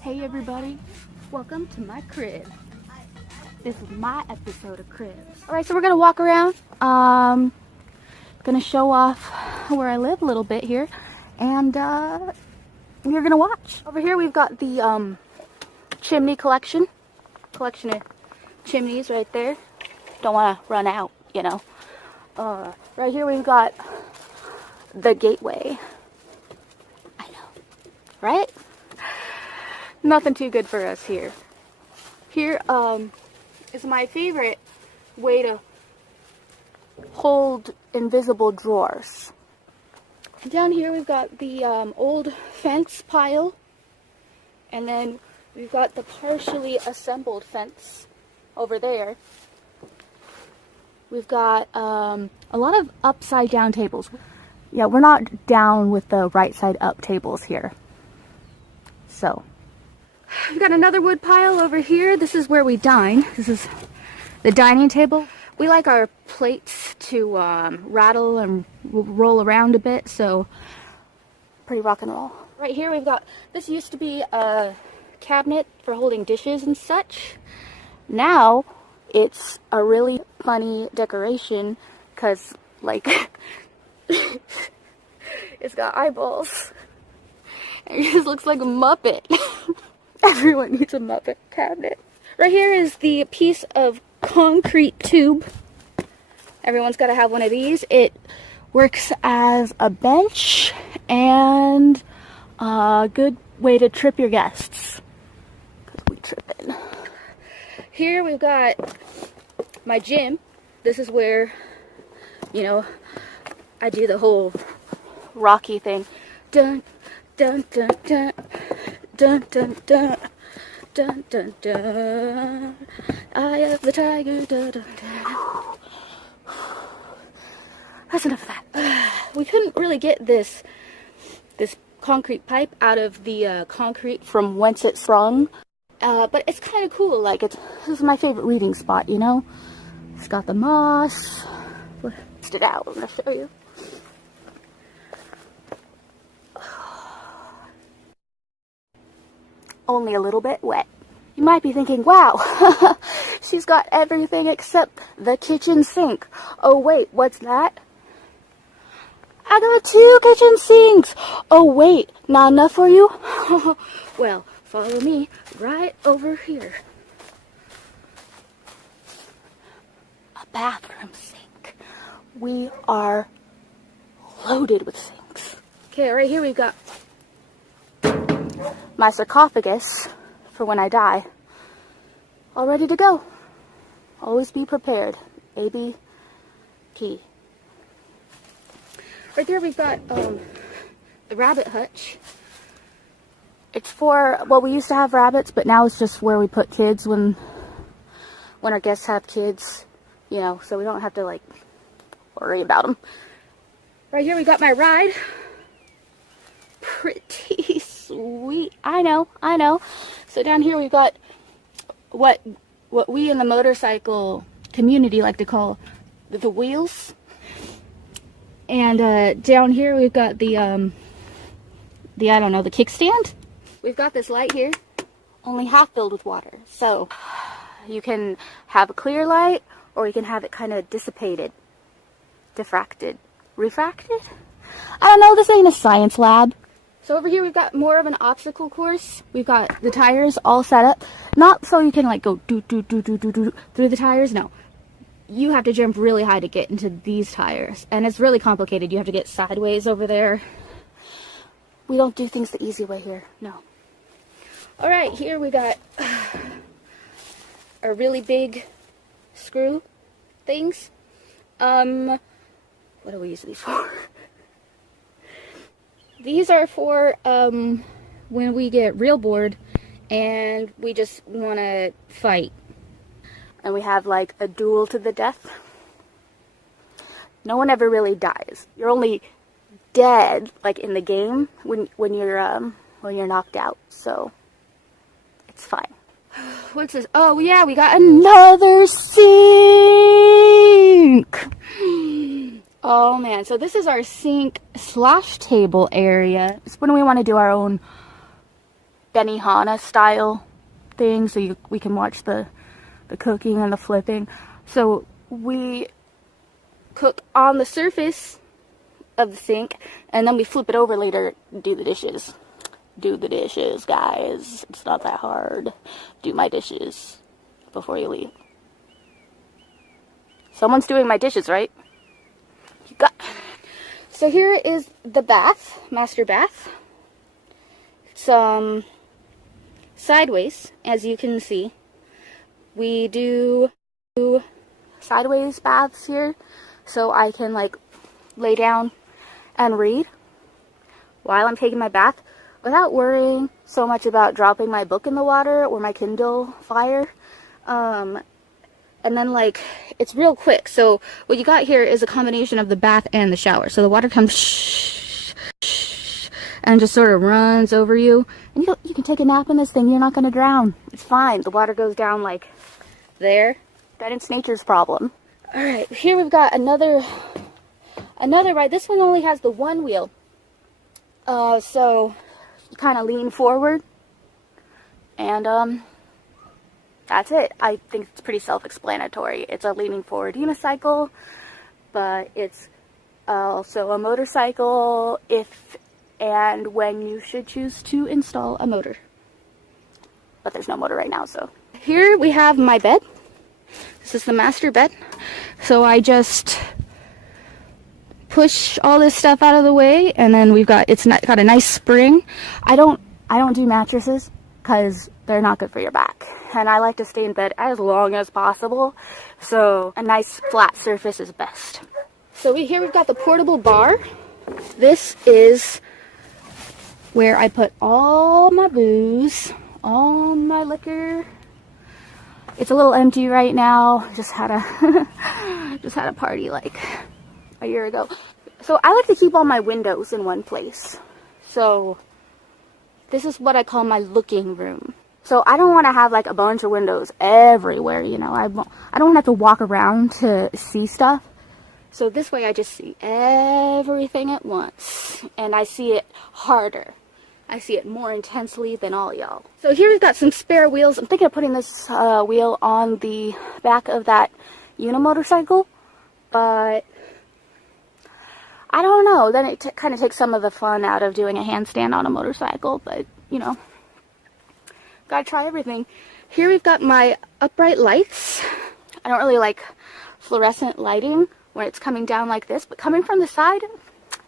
Hey everybody, welcome to my crib. This is my episode of Cribs. Alright, so we're gonna walk around. Gonna show off where I live a little bit here. And you're gonna watch. Over here we've got the chimney collection. Collection of chimneys right there. Don't wanna run out, you know. Right here we've got the gateway. I know, right? Nothing too good for us here. Here is my favorite way to hold invisible drawers. Down here we've got the old fence pile, and then we've got the partially assembled fence over there. We've got a lot of upside down tables. Yeah, we're not down with the right side up tables here. So we've got another wood pile over here. This is where we dine. This is the dining table. We like our plates to rattle and roll around a bit, so pretty rock and roll. Right here we've got, this used to be a cabinet for holding dishes and such. Now it's a really funny decoration because, like, it's got eyeballs. It just looks like a Muppet. Everyone needs a Muppet cabinet. Right here is the piece of concrete tube. Everyone's got to have one of these. It works as a bench and a good way to trip your guests, because we trip in. Here we've got my gym. This is where, you know, I do the whole Rocky thing. Dun, dun, dun, dun. Dun, dun, dun, dun, dun, dun. Eye of the tiger. Dun, dun, dun. That's enough of that. We couldn't really get this concrete pipe out of the concrete from whence it sprung, but it's kind of cool. Like, this is my favorite reading spot, you know. It's got the moss. Let's it out. I'm gonna show you. Only a little bit wet. You might be thinking, wow, she's got everything except the kitchen sink. Oh wait, what's that? I got 2 kitchen sinks. Oh wait, not enough for you? Well, follow me right over here. A bathroom sink. We are loaded with sinks. Okay, right here we've got my sarcophagus for when I die, all ready to go. Always be prepared. ABP. Right there we've got the rabbit hutch. It's for, well, we used to have rabbits, but now it's just where we put kids when our guests have kids, you know, so we don't have to, like, worry about them. Right here we got my ride. Pretty sweet. I know. So down here we've got what we in the motorcycle community like to call the wheels. And down here we've got the I don't know, the kickstand. We've got this light here, only half filled with water. So you can have a clear light, or you can have it kind of dissipated, diffracted, refracted. I don't know, this ain't a science lab. So over here we've got more of an obstacle course. We've got the tires all set up. Not so you can like go do through the tires, no. You have to jump really high to get into these tires. And it's really complicated. You have to get sideways over there. We don't do things the easy way here, no. Alright, here we got a really big screw things. What do we use these for? These are for when we get real bored and we just want to fight. And we have like a duel to the death. No one ever really dies. You're only dead, like in the game, when you're knocked out. So it's fine. What's this? Oh yeah, we got another sink. Oh man, so this is our sink slash table area. It's when we want to do our own Benihana style thing, so we can watch the cooking and the flipping. So we cook on the surface of the sink, and then we flip it over later and do the dishes. Do the dishes, guys. It's not that hard. Do my dishes before you leave. Someone's doing my dishes, right? You got. So here is the bath, master bath. It's sideways, as you can see. We do sideways baths here, so I can like lay down and read while I'm taking my bath without worrying so much about dropping my book in the water or my Kindle Fire. And then like it's real quick. So what you got here is a combination of the bath and the shower. So the water comes and just sort of runs over you, and you can take a nap in this thing. You're not going to drown. It's fine. The water goes down like there. Then it's nature's problem. All right, here we've got another ride. This one only has the one wheel. So you kind of lean forward, and that's it. I think it's pretty self-explanatory. It's a leaning forward unicycle, but it's also a motorcycle if and when you should choose to install a motor. But there's no motor right now, so. Here we have my bed. This is the master bed. So I just push all this stuff out of the way, and then it's got a nice spring. I don't do mattresses because they're not good for your back, and I like to stay in bed as long as possible, so a nice flat surface is best. So here we've got the portable bar. This is where I put all my booze, all my liquor. It's a little empty right now. Just had a party like a year ago. So I like to keep all my windows in one place. So this is what I call my looking room. So I don't want to have like a bunch of windows everywhere, you know. I don't have to walk around to see stuff. So this way I just see everything at once, and I see it harder. I see it more intensely than all y'all. So here we've got some spare wheels. I'm thinking of putting this wheel on the back of that Unimotorcycle, but I don't know. Then it kind of takes some of the fun out of doing a handstand on a motorcycle, but you know, gotta try everything. Here we've got my upright lights. I don't really like fluorescent lighting when it's coming down like this, but coming from the side,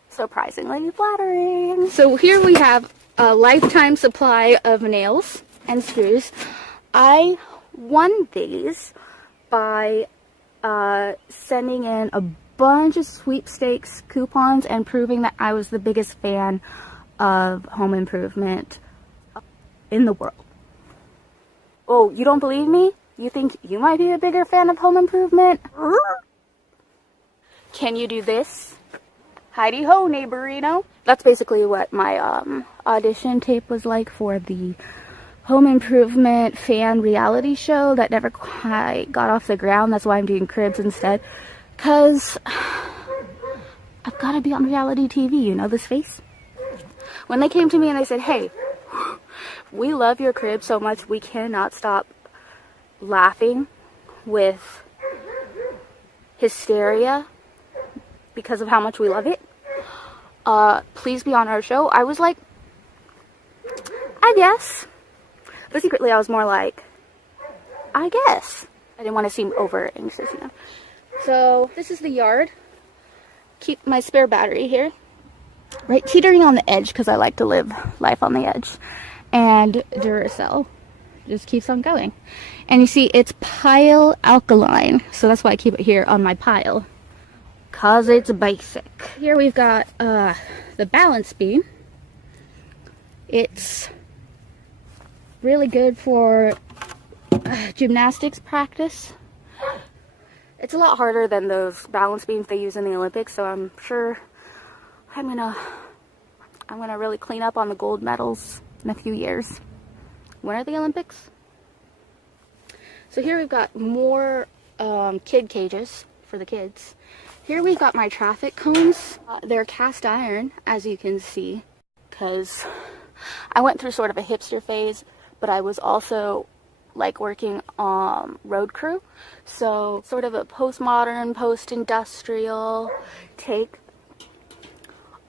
surprisingly flattering. So here we have a lifetime supply of nails and screws. I won these by sending in a bunch of sweepstakes coupons and proving that I was the biggest fan of home improvement in the world. Oh, you don't believe me? You think you might be a bigger fan of home improvement? Can you do this? Heidi ho, neighborino. That's basically what my audition tape was like for the home improvement fan reality show that never quite got off the ground. That's why I'm doing cribs instead. Because I've got to be on reality TV, you know this face? When they came to me and they said, hey, we love your crib so much we cannot stop laughing with hysteria because of how much we love it. Please be on our show. I was like, I guess. But secretly I was more like, I guess. I didn't want to seem over anxious, you know. So this is the yard. Keep my spare battery here. Right, teetering on the edge because I like to live life on the edge. And Duracell just keeps on going. And you see it's pile alkaline. So that's why I keep it here on my pile. Cause it's basic. Here we've got the balance beam. It's really good for gymnastics practice. It's a lot harder than those balance beams they use in the Olympics, so I'm sure I'm gonna really clean up on the gold medals in a few years. When are the Olympics? So here we've got more kid cages for the kids. Here we've got my traffic cones. They're cast iron, as you can see, because I went through sort of a hipster phase, but I was also like working on road crew, so sort of a postmodern, post-industrial take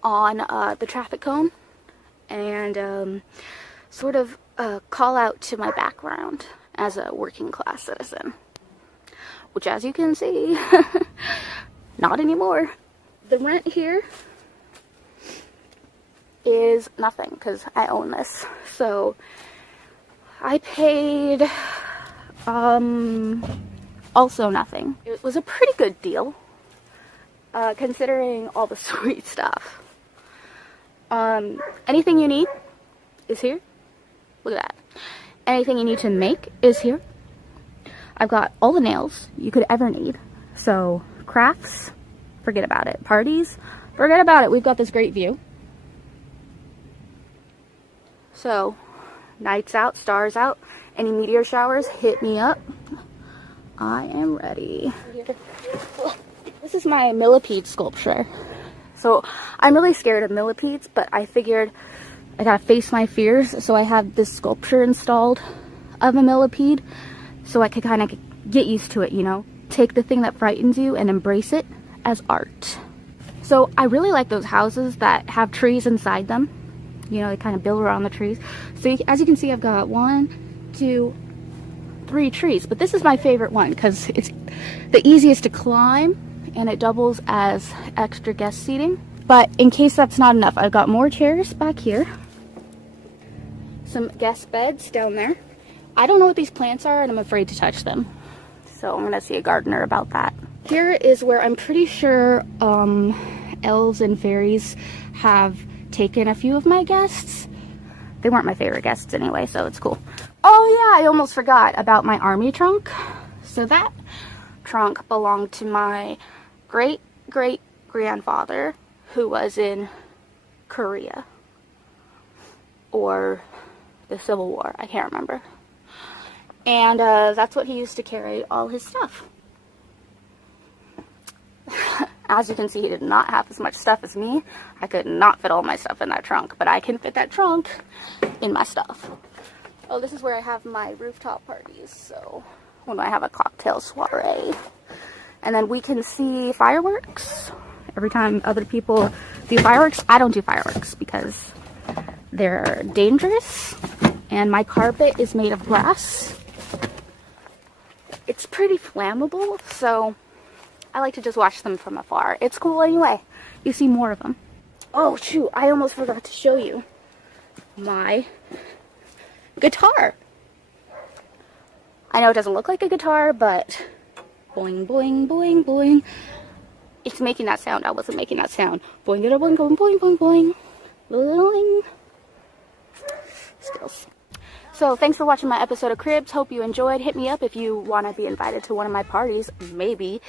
on the traffic cone, and sort of a call out to my background as a working class citizen, which, as you can see, not anymore. The rent here is nothing because I own this, so I paid also nothing. It was a pretty good deal considering all the sweet stuff. Anything you need is here. Look at that. Anything you need to make is here. I've got all the nails you could ever need. So crafts, forget about it. Parties, forget about it. We've got this great view. So nights out, stars out, any meteor showers, hit me up. I am ready. This is my millipede sculpture. So I'm really scared of millipedes, but I figured I gotta face my fears, so I have this sculpture installed of a millipede so I could kind of get used to it, you know? Take the thing that frightens you and embrace it as art. So I really like those houses that have trees inside them. You know, they kind of build around the trees. So as you can see, I've got 1, 2, 3 trees, but this is my favorite one because it's the easiest to climb and it doubles as extra guest seating. But in case that's not enough, I've got more chairs back here, some guest beds down there. I don't know what these plants are and I'm afraid to touch them, so I'm gonna see a gardener about that. Here is where I'm pretty sure elves and fairies have taken a few of my guests. They weren't my favorite guests anyway, so it's cool. Oh yeah, I almost forgot about my army trunk. So that trunk belonged to my great-great-grandfather who was in Korea or the Civil War, I can't remember. And that's what he used to carry all his stuff. As you can see, he did not have as much stuff as me. I could not fit all my stuff in that trunk, but I can fit that trunk in my stuff. Oh, this is where I have my rooftop parties, so when I have a cocktail soiree. And then we can see fireworks. Every time other people do fireworks, I don't do fireworks because they're dangerous. And my carpet is made of glass. It's pretty flammable, so I like to just watch them from afar. It's cool anyway. You see more of them. Oh shoot, I almost forgot to show you my guitar. I know it doesn't look like a guitar, but boing, boing, boing, boing. It's making that sound. I wasn't making that sound. Boing, boing, boing, boing, boing, boing. Boing. Skills. So thanks for watching my episode of Cribs. Hope you enjoyed. Hit me up if you want to be invited to one of my parties, maybe.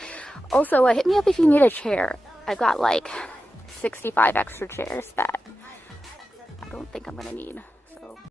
Also, hit me up if you need a chair. I've got like 65 extra chairs that I don't think I'm gonna need.